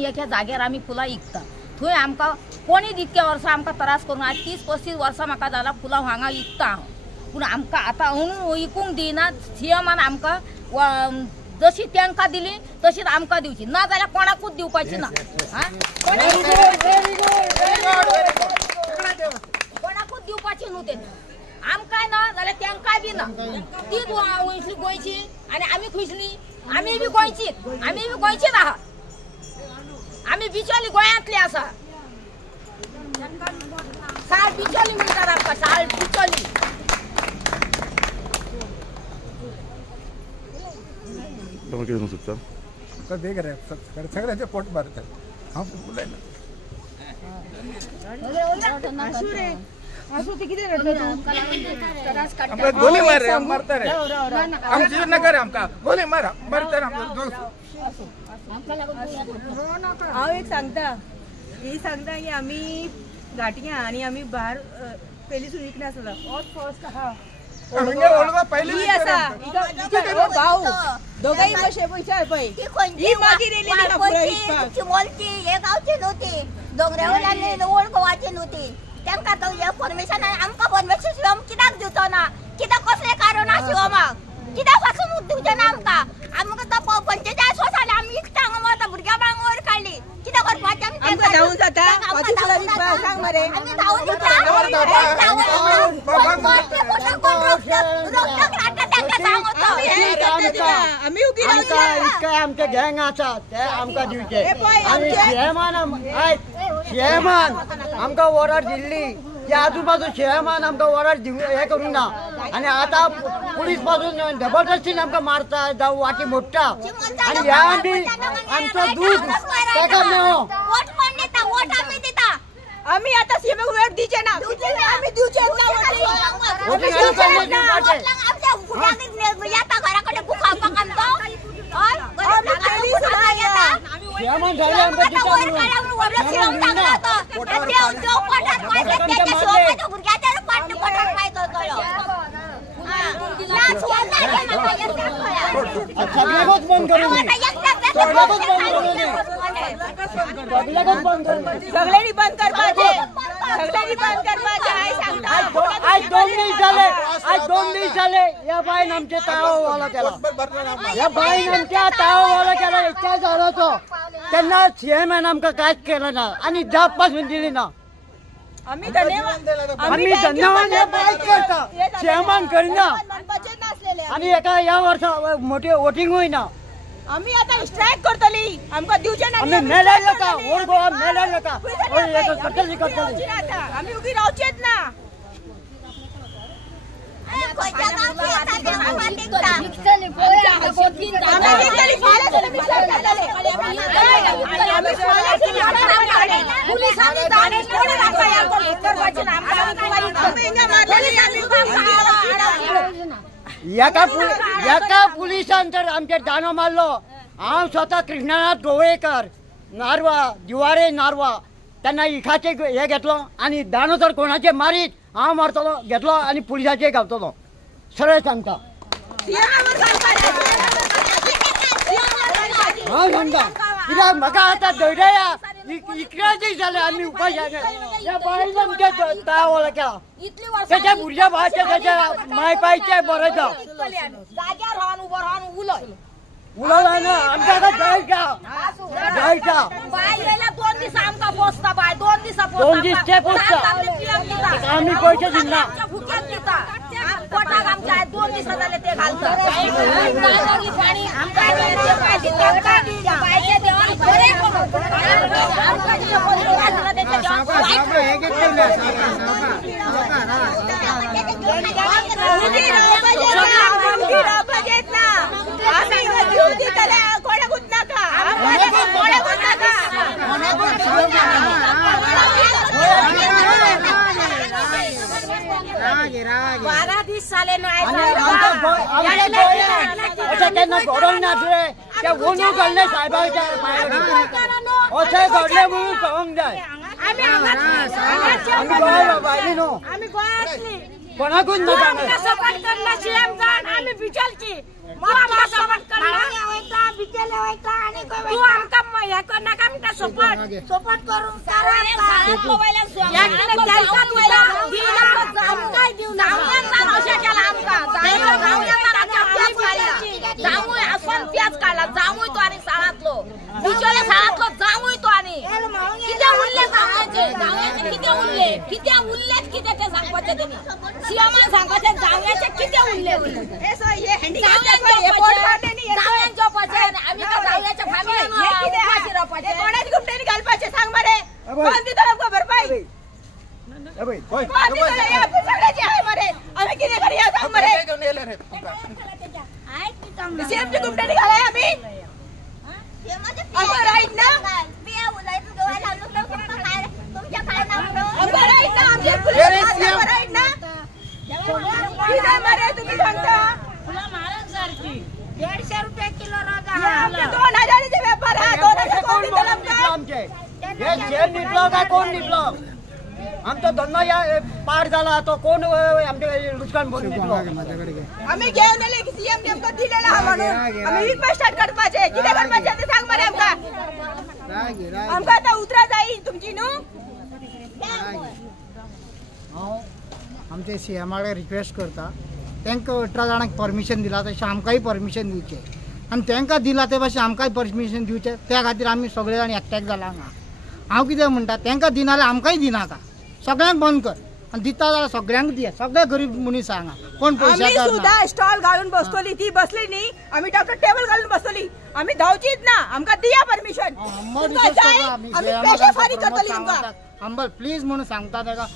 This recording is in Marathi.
आनी एका जाग्यार आमी फुलां विकता थंय आमकां कोणीच इतके वर्सां आमकां त्रास करूंक आज 30-35 वर्सां म्हाका जाला फुलां हांगा विकता हांव पूण आमकां आतां विकूंक दिना सीएमान आमकां जशी तांकां दिली तशीच आमकां दिवची ना जाल्यार कोणाकूच दिवपाची ना कोणाकूच दिवपाची न्हू ते आमकां ना जाल्यार तांकां बी ना तीच वयसली गोंयची आनी आमी खुशली आमी बी गोंयचीच आहा आमी बिचोली गोंयांतली आसा साल बिचोली म्हणटात आमकां साल बिचोली सगळ्यांचे पोट मारतात गोली मारता रे आमची नका रे आमकां गोली मारा मारता हांव एक सांगता ही सांगता की आमी घाटया आनी आमी भायर पयलींसून विकना आसला फर्स्ट आहा पहिली आसा भाऊ दोगांय कशे विचार पळय ही मागीर येयली चिमोलची हे गांवची नव्हती दोंगरेवयल्यान ओल्ड गोवाची नव्हती तांकां तो हे फॉर्मेशन आमकां फॉर्मेशन शिवम कित्याक दिवचो ना कित्याक कसलें कारण आसा शिवमाक कित्याक पासून दिवचें ना आमकां तो 45 वर्सां आमी विकता हांगा वता भुरग्यां बाळांक वयर काडली कित्याक करपाचें आमकां धांवून जाता सांग मरे आमी धांवून दिता आमी इतके आमचे गँग आसा ते आमकां दिवचे आनी शेमान आमकां ऑर्डर दिल्ली की आजूबाजू शेमान आमकां ऑर्डर हे करूंक ना आनी आतां पुलीस पासून जबरदस्तीन आमकां मारता जावं वाटी मोडटा आनी ह्या आमी आमचो दूध ताका मेळो आमी आतां सीएमक वेट दिचे ना आमी दिवचे सगळ्यांकूच बंद करून सगळ्यांनी बंद करपाचे आज 2 दीस झाले या बाईन आमचे ताळो केला या बाईन आमच्या ताळो केला इतक्या झालो तो त्यांना सीएमएन आमकां कांयच केलं ना आणि जाप पासून दिली ना आम्ही धन्यवाद करता सीएमान करिना आणि एका या वर्सा मोठी वोटिंगूय ना आम्ही आता स्ट्राइक करतली आमकां दिवचे ना आम्ही मेलाय नका ओर गोवा मेलाय नका करतली आम्ही उभी रावचेच ना एका पुलिसान तर आमचे दानो मारलो हांव स्वता कृष्णनाथ गोवेकर नारवा दिवारे नारवा त्यांना इखाचे हे घेतलो आणि दानो तर कोणाचे मारीत हांव मारतलो घेतलो आणि पुलिसाचे घालतलो सरळ सांगता हांव सांगता कित्याक म्हाका आतां धैर्या इकराची जाले आमी उपाशाने या बाईन आमच्या ताळो केला त्याच्या भुरग्या भावाचे त्याच्या मायपायचे बरयता जाग्यार रावन उबो रावन उलय उलय ना आमच्या आतां जायचा बाय येयल्यार 2 दीस आमकां पोसता बाय 2 दिसा 2 दीस ते पोसता आमी पयशे दिना भुक्याक दिता पोटाक आमच्या 2 दिसा जाले ते घालता पाणी आमकां बायचे देवान बरे आमकां जे पोसता घातला बारा दीस जाले घडोवंक ना त्या वणू घडले साहेबाच्या अशें घडले म्हणून कळोवंक जाय आमी गोंयांतली कोणाकून तू आमका सपोर्ट करना सीएम जाण आम्ही बिचालची तू आमका सपोर्ट करना तू आमका हे करना का आमका सपोर्ट करून जामुय तो आणि शाळातलो बिचारे शाळातलो जामुय तो आणि किती उरले जावयाचे किती उरले ते सांगपाचे त्यांनी सीएमने सांगपाचे जावयाचे किती उरले आम्ही का जावयाच्या फॅमिली कोणाची गुप्तेनी घालपाचे सांग बरे कोण दितो आमका भरपाई सगळ्याची आहे बरे आम्ही किती करूया सांग बरे सीएमची गुप्तेनी घालाय आम्ही आम्हाला राईट ना आम्हाला राईट ना आमच्या पुलिस राईट ना किती बरे तुम्ही सांगता तुला महाराज सारखी 150 रुपये किलो रोज 2000 चे व्यापार हा 2000 कोण दिलं आमच्या हे जेल निघलो का कोण निघलो आमचा धंदा या पार झाला तो कोण आमच्या लुचकान बोलून निघलो आम्ही घेऊन आले की सीएम नेमकं दिलेला हा म्हणून आम्ही विक स्टार्ट करपाचे किती करपाचे ते सांग बरे आमका आता उतरा जाईल तुमची नु आमचे सीएमाकडे रिक्वेस्ट करता तांकां 18 जाणांक परमिशन दिला तशें आमकांय परमिशन दिवचें आनी तांकां दिला ते भाशेन आमकांय परमिशन दिवचें त्या खातीर आमी सगळे जाण एकठांय जाला हांगा हांव कितें म्हणटा तांकां दिना जाल्यार आमकांय दिनाका सगळ्यांक बंद कर आनी दिता जाल्यार सगळ्यांक दिया सगळे गरीब मनीस हांगा कोण आम्ही पयशे सुद्धा स्टॉल घालून बसतली ती बसली न्ही आम्ही डॉक्टर टेबल घालून बसतली आम्ही धावचीत ना आमकां दिया परमिशन आम्ही पैसे फारीक करतली तुमकां अंबल प्लीज म्हणून सांगता ताका